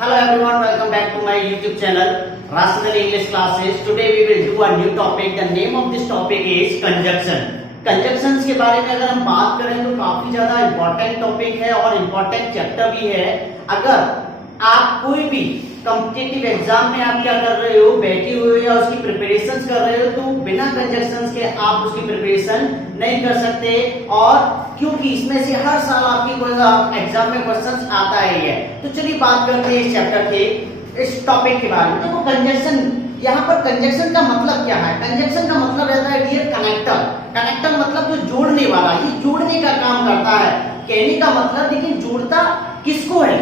Hello everyone, welcome back to my YouTube channel Rational English Classes. Today we will do a new topic. The name of this topic is conjunction. Conjunctions के बारे में अगर हम बात करें तो काफी ज्यादा इंपॉर्टेंट टॉपिक है और इंपॉर्टेंट चैप्टर भी है। अगर आप कोई भी कॉम्पिटिटिव एग्जाम में आप क्या कर रहे हो, बैठे हुए हो या उसकी प्रिपरेशन कर रहे हो, तो बिना कंजक्शंस के आप उसकी प्रिपरेशन नहीं कर सकते। और क्योंकि इसमें से हर साल आपकी एग्जाम में क्वेश्चंस आता ही है। तो चलिए बात करते हैं इस चैप्टर के, इस टॉपिक के बारे में। देखो कंजक्शन, यहाँ पर कंजक्शन का मतलब क्या है? कंजक्शन का मतलब रहता है डियर कनेक्टर। कनेक्टर मतलब जो जोड़ने वाला, ये जोड़ने का काम करता है। कहने का मतलब, लेकिन जोड़ता किसको है,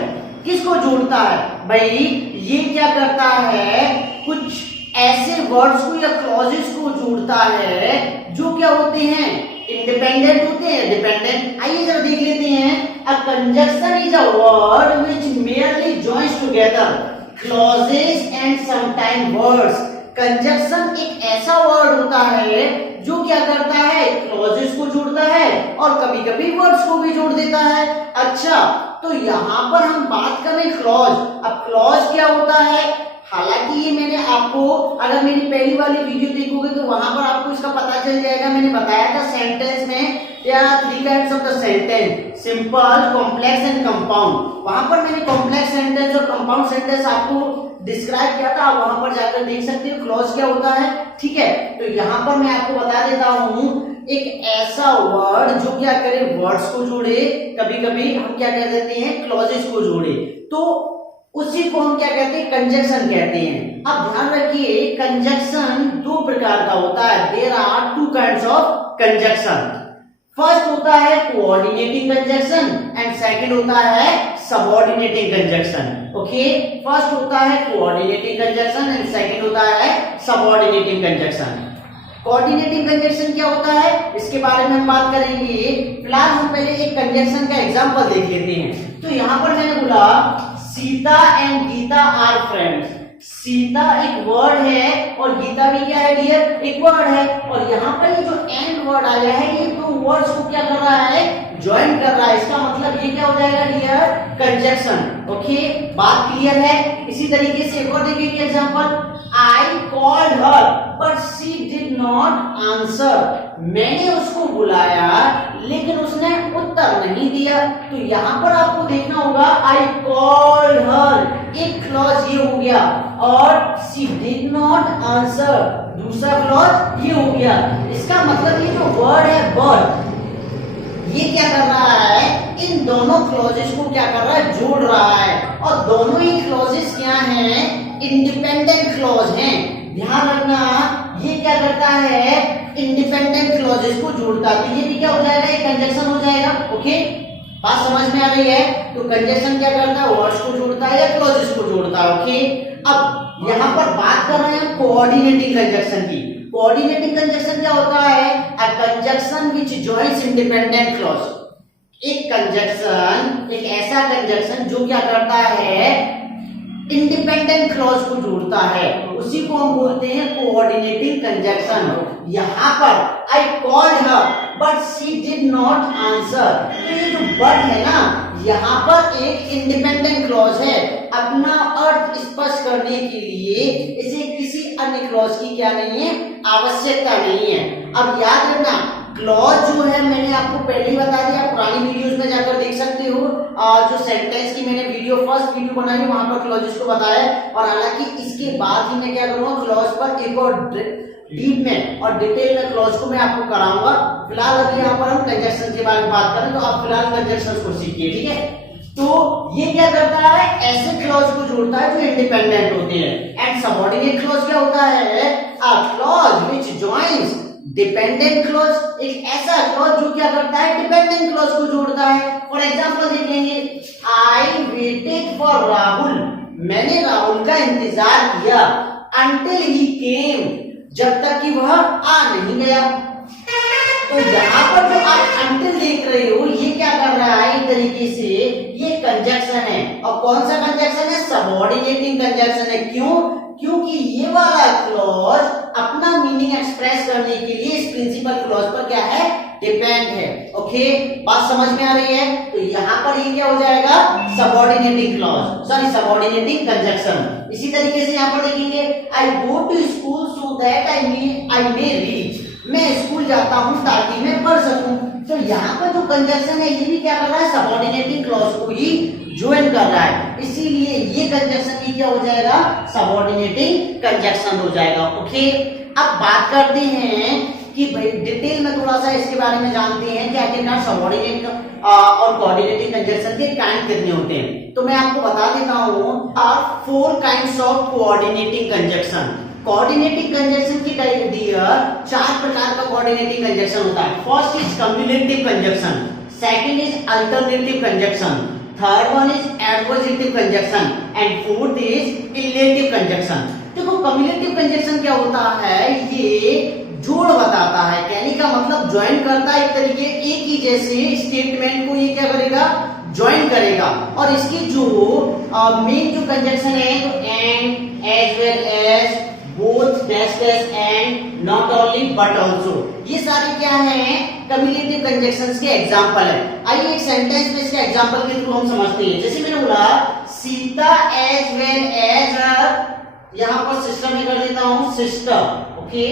किसको जोड़ता है भाई? ये क्या करता है, कुछ ऐसे वर्ड्स को या क्लॉजेस को जोड़ता है जो क्या होते हैं, इंडिपेंडेंट होते हैं, डिपेंडेंट। आइए जरा देख लेते हैं। A conjunction is a word which merely joins together clauses and sometime words. Conjunction एक ऐसा वर्ड होता है जो क्या करता है, क्लॉजेस को जोड़ता है और कभी कभी वर्ड्स को भी जोड़ देता है। अच्छा, तो यहां पर हम बात करें क्लॉज। अब क्लॉज क्या होता है? हालांकि ये मैंने आपको, अगर मेरी पहली वाली वीडियो देखोगे तो वहां पर आपको इसका पता चल जाएगा। मैंने बताया था सेंटेंस में there are three kinds of the sentence: simple, complex and compound। वहां पर मैंने कॉम्प्लेक्स सेंटेंस और कंपाउंड सेंटेंस आपको डिस्क्राइब किया था, वहां पर जाकर देख सकते हो क्लॉज क्या होता है। ठीक है, तो यहां पर मैं आपको बता देता हूं, एक ऐसा वर्ड जो क्या करे, वर्ड्स को जोड़े, कभी कभी हम क्या कह देते हैं, क्लॉजेस को जोड़े, तो उसी को हम क्या कहते हैं, कंजक्शन कहते हैं। अब ध्यान रखिए, कंजक्शन दो प्रकार का होता है। There are two kinds of conjunction. First होता है कोऑर्डिनेटिंग कंजक्शन एंड सेकंड होता है सबऑर्डिनेटिंग कंजक्शन। ओके, फर्स्ट होता है कोऑर्डिनेटिंग कंजक्शन एंड सेकंड होता है सबऑर्डिनेटिंग कंजक्शन। कोऑर्डिनेटिंग कंजक्शन क्या होता है, इसके बारे में हम बात करेंगे। फिलहाल हम पहले एक कंजक्शन का एग्जांपल देख लेते हैं। तो यहां पर मैंने बोला Sita and Gita are friends. Sita एक वर्ड है और गीता भी क्या है डियर, एक वर्ड है। और यहाँ पर ये जो एंड वर्ड आया है, ये दो वर्ड्स को क्या कर रहा है, ज्वाइन कर रहा है। इसका मतलब ये क्या हो जाएगा डियर, कंजक्शन। ओके, बात क्लियर है। इसी तरीके से एक और देखिए example, I called her but she did not answer. मैंने उसको बुलाया लेकिन उसने उत्तर नहीं दिया। तो यहाँ पर आपको देखना होगा, आई कॉल्ड हर, एक क्लॉज ये हो गया, और शी डिड नॉट आंसर, दूसरा क्लॉज ये हो गया। इसका मतलब ये जो वर्ड है बट, ये क्या कर रहा है, इन दोनों क्लॉजेस को क्या कर रहा है, जोड़ रहा है। और दोनों ही क्लॉजेस क्या हैं, इंडिपेंडेंट क्लॉज हैं। ध्यान रखना, ये क्या करता है, इंडिपेंडेंट क्लॉजेस को जोड़ता है। तो ये भी क्या हो जाएगा, एक कंजक्शन हो जाएगा। ओके, बात समझ में आ रही है? तो कंजक्शन क्या करता है, वर्ड्स को जोड़ता है या क्लॉजेस को जोड़ता है। ओके, अब यहाँ पर बात कर रहे हैं कोऑर्डिनेटिंग कंजक्शन की। कोऑर्डिनेटिंग कंजक्शन क्या होता है, a conjunction which joins independent clause. एक कंजक्शन, एक ऐसा कंजक्शन जो क्या करता है, इंडिपेंडेंट क्लॉज को जोड़ता है, उसी को हम बोलते हैं कोऑर्डिनेटिंग कंजक्शन। यहाँ पर I called her but she did not answer, तो ये जो बट है ना, यहाँ पर एक इंडिपेंडेंट क्लॉज है। अपना अर्थ स्पष्ट करने के लिए इसे किसी अन्य क्लॉज की क्या नहीं है, आवश्यकता नहीं है। अब याद रखना, क्लॉज जो है मैंने आपको पहले ही बता दिया, पुरानी वीडियोस में जाकर देख सकते हो। जो सेंटेंस की मैंने फर्स्ट वीडियो बनाई है, वहां पर क्लॉजेस को बताया। और हालांकि इसके बाद ही मैं क्या करूंगा, क्लॉज पर एक और डीप में और डिटेल में क्लॉज को मैं आपको कराऊंगा। फिलहाल अभी यहाँ पर हम कंजक्शन के बारे में बात करें, तो आप फिलहाल कंजक्शन को सीखिए। ठीक है, तो ये क्या करता है, ऐसे क्लॉज को जोड़ता है जो इंडिपेंडेंट होते हैं। एंड सबऑर्डिनेट क्लॉज क्या होता है, a clause which joins dependent clause, एक ऐसा क्लॉज जो क्या करता है, डिपेंडेंट क्लॉज को जोड़ता है। फॉर एग्जांपल देख लेंगे, आई वेटेड फॉर राहुल, मैंने राहुल का इंतजार किया, अंटिल ही केम, जब तक कि वह आ नहीं गया। तो यहाँ पर जो आप अंटिल देख रहे हो, ये क्या कर रहा है, एक तरीके से ये कंजक्शन है। और कौन सा कंजक्शन है, सबऑर्डिनेटिंग कंजक्शन है। क्यों? क्योंकि ये वाला क्लॉज अपना मीनिंग एक्सप्रेस करने के लिए इस प्रिंसिपल क्लॉज पर क्या है, डिपेंड है। ओके, बात समझ में आ रही है? तो यहाँ पर ये क्या हो जाएगा, subordinating clause, sorry subordinating conjunction. इसी तरीके से यहाँ पर देखेंगे, I go to school so that I may reach, मैं स्कूल जाता हूँ ताकि मैं पढ़ सकूं। तो यहाँ पर जो कंजक्शन है ये भी क्या कर रहा है, सबऑर्डिनेटिंग क्लॉज को ही ज्वाइन कर रहा है, इसीलिए ये कंजक्शन ही क्या हो जाएगा, सबऑर्डिनेटिंग कंजक्शन हो जाएगा। ओके, अब बात करते हैं कि भाई डिटेल में थोड़ा सा इसके बारे में जानते हैं कि आखिरकार सबऑर्डिनेट और कोऑर्डिनेटिंग कंजक्शन के काइंड कितने होते हैं। तो मैं आपको बता देता हूँ, 4 kinds of coordinating conjunction. Coordinating conjunction की डियर 4 प्रकार का कोऑर्डिनेटिंग कंजक्शन होता है। First is cumulative conjunction, second is alternative conjunction, third one is adversative conjunction and fourth is illative conjunction. देखो कम्युलेटिव कंजक्शन क्या होता है, ये जोड़ बताता है, कहने का मतलब ज्वाइन करता है, एक तरीके एक ही जैसे स्टेटमेंट को ये क्या करेगा, ज्वाइन करेगा। और इसकी जो मेन जो कंजक्शन है तो and, as well as, both, dash dash and, not only but also, ये सारे क्या है, कम्युलेटिव कंजक्शंस के एग्जांपल है। आइए एक सेंटेंस में इसके एग्जांपल के थ्रू हम समझते हैं। जैसे मैंने बोला सीता एज वेल एज, यहां पर सिस्टर में कर देता हूं sister. Okay,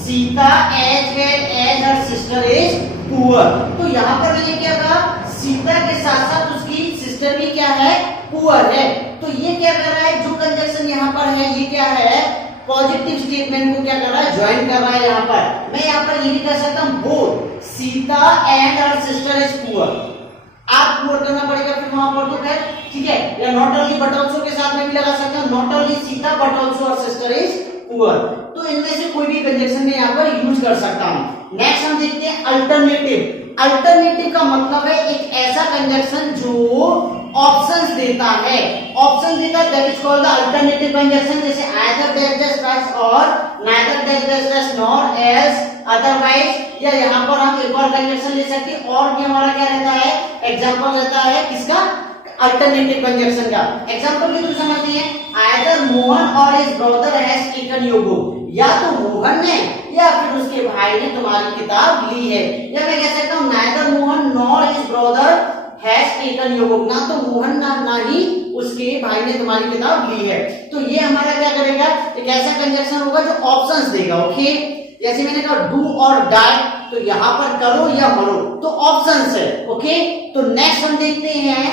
Sita as well as her sister is poor. तो यहाँ पर मैंने क्या कहा, सीता के साथ साथ उसकी सिस्टर भी क्या है, पुअर है। तो ये क्या कर रहा है, जो कंजक्शन यहाँ पर है ये क्या है, पॉजिटिव स्टेटमेंट को क्या कर रहा है, ज्वाइन कर रहा है। यहाँ पर मैं यहाँ पर ये भी कह सकता हूँ, both Sita and her sister is poor. आप पुअर करना पड़ेगा फिर वहां पर, तो खैर ठीक है, या नॉट ओनली बट ऑल्सो के साथ में भी लगा सकता हूँ, not only Sita but also her sister is poor. तो इनमें से कोई भी कंजक्शन में यहाँ पर यूज कर सकता हूँ। नेक्स्ट हम देखते हैं अल्टरनेटिव। अल्टरनेटिव का मतलब है एक ऐसा कंजक्शन जो ऑप्शंस देता है, ऑप्शन देता है, that is called the alternative conjunction. जैसे आइदर डैश डैश डैश और neither dash dash dash nor else otherwise, या यहाँ पर हम एक और कंजक्शन ले सकते हैं, और भी हमारा क्या रहता है, एग्जांपल रहता है किसका, अल्टरनेटिव कंजक्शन का। एग्जांपल की तुम समझती है, आइदर मोहन और his brother has taken your book, या तो मोहन ने या फिर उसके भाई ने तुम्हारी किताब ली है। या मैं कह सकता हूँ neither Mohan nor his brother has taken your book, ना तो मोहन ना ही उसके भाई ने तुम्हारी किताब ली है। तो ये हमारा क्या करेगा, एक ऐसा कंजक्शन होगा जो ऑप्शंस देगा। ओके, जैसे मैंने कहा डू और डाई, तो यहाँ पर करो या मरो, तो ऑप्शंस है। ओके, तो नेक्स्ट हम देखते हैं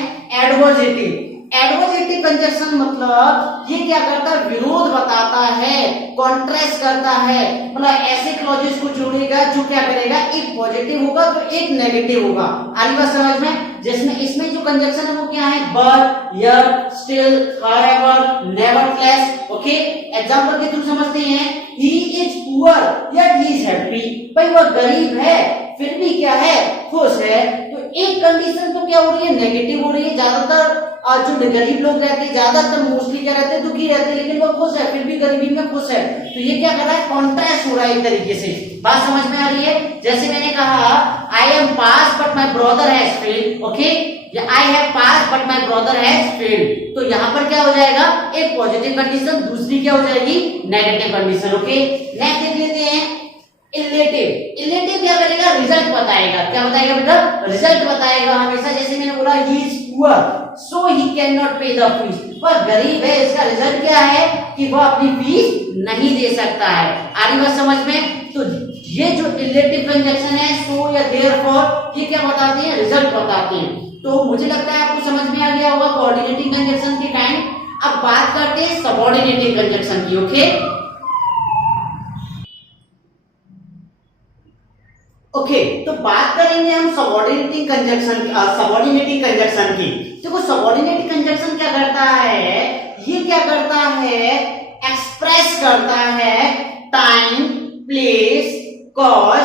एडवर्जेटिव। एडवर्जेटिव कंजक्शन मतलब ये क्या करता है, विरोध बताता है, कॉन्ट्रास्ट करता है, मतलब ऐसे क्लॉजेस को जोड़ेगा जो क्या करेगा, एक पॉजिटिव होगा तो एक नेगेटिव होगा। आ रही बात समझ में? जिसमें इसमें जो कंजक्शन है वो क्या है, but, yet, still, however, nevertheless. Okay, example के थ्रू समझते हैं, he is poor yet he is happy. भाई वह गरीब है फिर भी क्या है, खुश है। तो एक कंडीशन तो क्या हो रही है, नेगेटिव हो रही है। ज्यादातर जो गरीब लोग रहते हैं ज्यादातर मोस्टली क्या रहते हैं, दुखी रहते हैं, लेकिन वो खुश है, फिर भी गरीबी में खुश है। तो ये क्या कर रहा है, कॉन्ट्रास्ट हो रहा है एक तरीके से। बात समझ में आ रही है? जैसे मैंने कहा I am pass but my brother has failed. Okay, I have pass but my brother has failed. तो यहाँ पर क्या हो जाएगा, एक पॉजिटिव कंडीशन, दूसरी क्या हो जाएगी, नेगेटिव कंडीशन। ओके, नेक्स्ट देख लेते हैं इलेटिव। इलेटिव क्या करेगा, रिजल्ट बताएगा। क्या बताएगा बेटा, रिजल्ट बताएगा हमेशा। जैसे मैंने बोला ही is poor so he can not पे द फीस, वह गरीब है, इसका रिजल्ट क्या है कि वह अपनी फीस नहीं दे सकता है। आ रही बात समझ में? तो ये जो इलेटिव कंजक्शन है, सो या देयरफॉर, ये क्या बताते हैं, रिजल्ट बताते हैं। तो मुझे लगता है आपको समझ में आ गया होगा कोऑर्डिनेटिंग कंजक्शन के काइंड। अब बात करते हैं सबऑर्डिनेटिंग कंजक्शन की। ओके, ओके, तो बात करेंगे हम सबऑर्डिनेटिंग कंजक्शन की। सबऑर्डिनेटिंग कंजक्शन की देखो, सबऑर्डिनेटिंग कंजक्शन क्या करता है, ये क्या करता है, एक्सप्रेस करता है time, place, cause,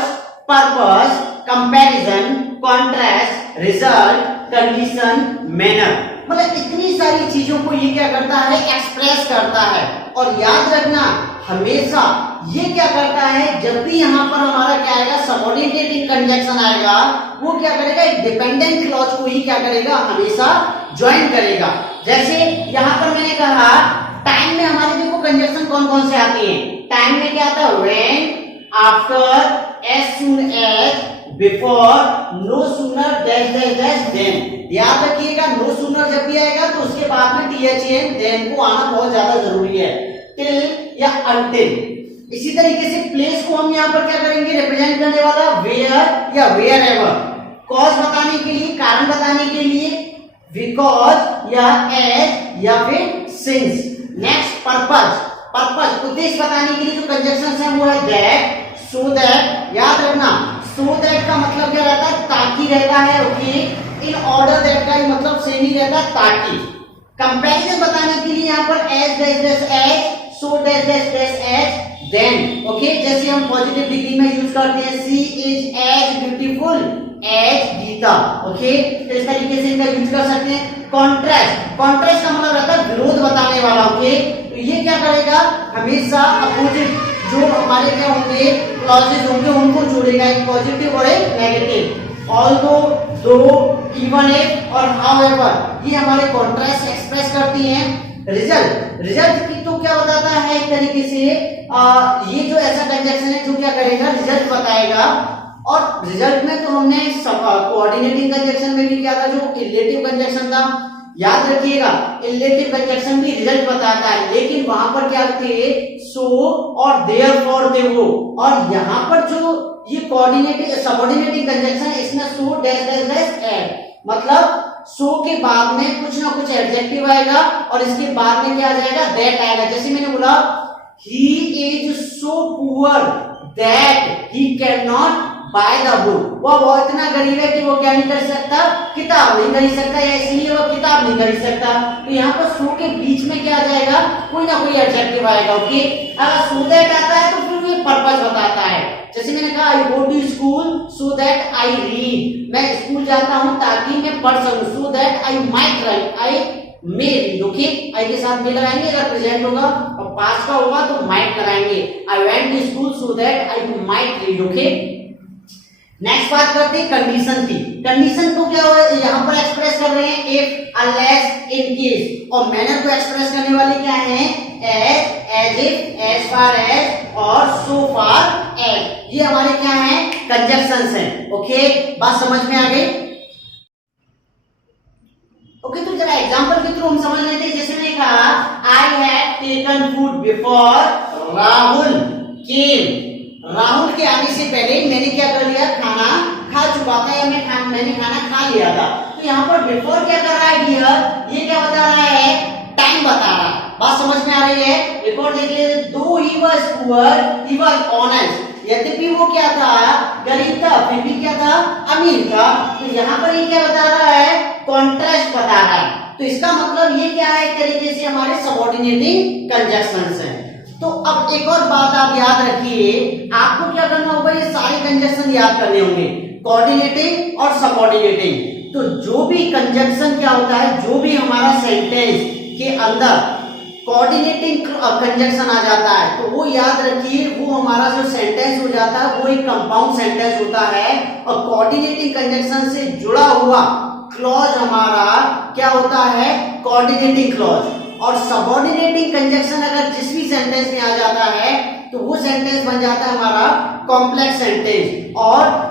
purpose, comparison, contrast, result, condition, manner, मतलब इतनी सारी चीजों को ये क्या करता है, एक्सप्रेस करता है। और याद रखना हमेशा ये क्या करता है, जब भी यहां पर हमारा क्या आएगा, सबऑर्डिनेटिंग कंजक्शन आएगा, वो क्या करेगा, एक डिपेंडेंट क्लॉज को ही क्या करेगा, हमेशा ज्वाइन करेगा। जैसे यहां पर मैंने कहा टाइम में हमारे देखो कंजक्शन कौन कौन से आते हैं। टाइम में क्या आता है, when, after, as soon as, before, no sooner, dash dash dash, then. याद रखिएगा नो सूनर जब भी आएगा तो उसके बाद में THN देन को आना बहुत ज्यादा जरूरी है। टिल या अनटिल। इसी तरीके से प्लेस को हम यहाँ पर क्या करेंगे, रिप्रेजेंट करने वाला वेयर या वेयर एवर। कॉज बताने के लिए, कारण बताने के लिए बिकॉज या एज या फिर सिंस। नेक्स्ट पर्पज, पर्पज उद्देश्य बताने के लिए जो कंजक्शंस है वो है दैट, सो दैट। याद रखना सो दैट का मतलब क्या रहता है, ताकि रहता है। ओके, इन ऑर्डर दैट का मतलब सेम ही रहता है, ताकि। कंपैरिजन बताने के लिए यहाँ पर as dash dash as, so dash dash dash as, then. Okay, जैसे हम पॉजिटिव डिग्री में यूज करते हैं she is as beautiful as Geeta. Okay, तो इस तरीके से इनका यूज कर सकते हैं। कॉन्ट्रास्ट, कॉन्ट्रास्ट का मतलब रहता है विरोध बताने वाला। ओके, तो ये क्या करेगा, हमेशा अपोजिट जो हमारे क्या होंगे क्लॉजेज होंगे उनको जोड़ेगा, एक पॉजिटिव और एक नेगेटिव। ऑल्दो, दो, इवन इफ और हाउएवर ये हमारे कॉन्ट्रास्ट एक्सप्रेस करती हैं। रिजल्ट, रिजल्ट की तो क्या बताता है एक तरीके से ये जो ऐसा कंजक्शन है जो क्या करेगा, रिजल्ट बताएगा। और रिजल्ट में तो हमने कोऑर्डिनेटिंग कंजक्शन में भी क्या था, जो इलेटिव कंजक्शन था। याद रखिएगा इलेटिव कंजक्शन भी रिजल्ट बताता है, लेकिन वहां पर क्या थे, सो और देयरफॉर थे वो। और यहाँ पर जो ये कोऑर्डिनेटिंग सबऑर्डिनेटिंग कंजक्शन है इसमें so dash dash dash add, मतलब सो के बाद में कुछ ना कुछ एडजेक्टिव आएगा और इसके बाद में क्या आ जाएगा, दैट आएगा। जैसे मैंने बोला he is so poor that he can not by the book. वो इतना गरीब है कि वो क्या नहीं कर सकता, किताब नहीं खरीद सकता, या इसलिए वो किताब नहीं खरीद सकता। तो यहाँ पर सो के बीच में क्या आ जाएगा, कोई ना कोई एडजेक्टिव आएगा। ओके, अगर सो दैट आता है तो फिर ये पर्पस बताता है। जैसे मैंने कहा I go to school so that I read, मैं स्कूल जाता हूं ताकि मैं पढ़ सकूं। So that I might write, I may read. Okay, I के साथ में लगाएंगे अगर प्रेजेंट होगा, और पास्ट का होगा तो माइट लगाएंगे। I went to school so that I might read. Okay, next बात करते हैं कंडीशन की। कंडीशन को क्या यहाँ पर एक्सप्रेस कर रहे हैं, इफ, अनलेस, इन केस। और मैनर को एक्सप्रेस करने वाले क्या है, as, as if, as far as और सो फार एज। ये हमारे क्या है, कंजक्शंस हैं। ओके, बात समझ में आ गई। ओके, तो जरा एग्जांपल के थ्रू हम समझ लेते हैं। जैसे मैंने कहा I have taken food before Rahul came. Rahul के आने से पहले मैंने क्या कर लिया, खाना खा चुका था, या मैंने खाना खा लिया था। तो यहाँ पर बिफोर क्या कर रहा है डियर, ये क्या बता रहा है, टाइम बता रहा है। बात समझ में आ रही है। एक और देख लीजिए, दो he was poor he was honest. यद्यपि वो क्या था, गरीब था, फिर भी क्या था, अमीर था। तो यहाँ पर ये क्या बता रहा है, कॉन्ट्रास्ट बता रहा है। तो इसका मतलब ये क्या है, एक तरीके से हमारे सबऑर्डिनेटिंग कंजक्शंस हैं। तो अब एक और बात आप याद रखिए, आपको क्या करना होगा, ये सारे कंजक्शन याद करने होंगे, कोऑर्डिनेटिंग और सबऑर्डिनेटिंग। तो जो भी कंजक्शन क्या होता है, जो भी हमारा सेंटेंस के अंदर कोऑर्डिनेटिंग कंजक्शन आ जाता है, तो वो याद रखिए, वो हमारा जो सेंटेंस हो जाता है वो एक कंपाउंड सेंटेंस होता है। और कोऑर्डिनेटिंग कंजक्शन से जुड़ा हुआ क्लॉज हमारा क्या होता है, कोऑर्डिनेटिंग क्लॉज। और सबऑर्डिनेटिंग कंजक्शन अगर जिस भी सेंटेंस में आ जाता है तो वो सेंटेंस बन जाता है हमारा कॉम्प्लेक्स सेंटेंस। और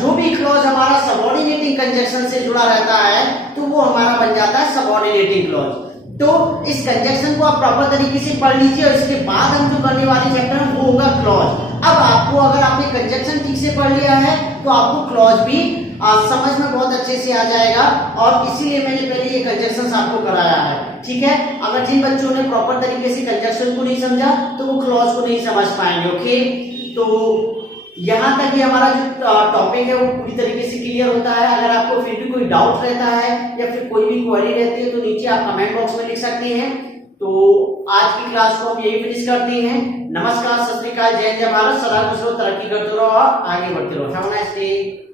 जो भी क्लॉज हमारा सबऑर्डिनेटिंग कंजक्शन से जुड़ा रहता है तो वो हमारा बन जाता है सबऑर्डिनेटिंग क्लॉज। तो इस कंजक्शन को आप प्रॉपर तरीके से पढ़ लीजिए, और इसके बाद हम जो करने वाले चैप्टर है वो होगा क्लॉज। अब आपको अगर आपने कंजक्शन ठीक से पढ़ लिया है तो आपको क्लॉज भी समझ में बहुत अच्छे से आ जाएगा, और इसीलिए मैंने पहले ये कंजक्शंस आपको कराया है। ठीक है, अगर जिन बच्चों ने प्रॉपर तरीके से कंजक्शन को नहीं समझा तो वो क्लॉज को नहीं समझ पाएंगे। ओके, तो यहाँ तक ये हमारा जो टॉपिक है वो पूरी तरीके से क्लियर होता है। अगर आपको फिर भी कोई डाउट रहता है या फिर कोई भी क्वेरी रहती है तो नीचे आप कमेंट बॉक्स में लिख सकते हैं। तो आज की क्लास को हम यही फिनिश करते हैं। नमस्कार, सत श्री अकाल, जय जय भारत। सदा खुश रहो, तरक्की करते रहो और आगे बढ़ते रहो। Have a nice day.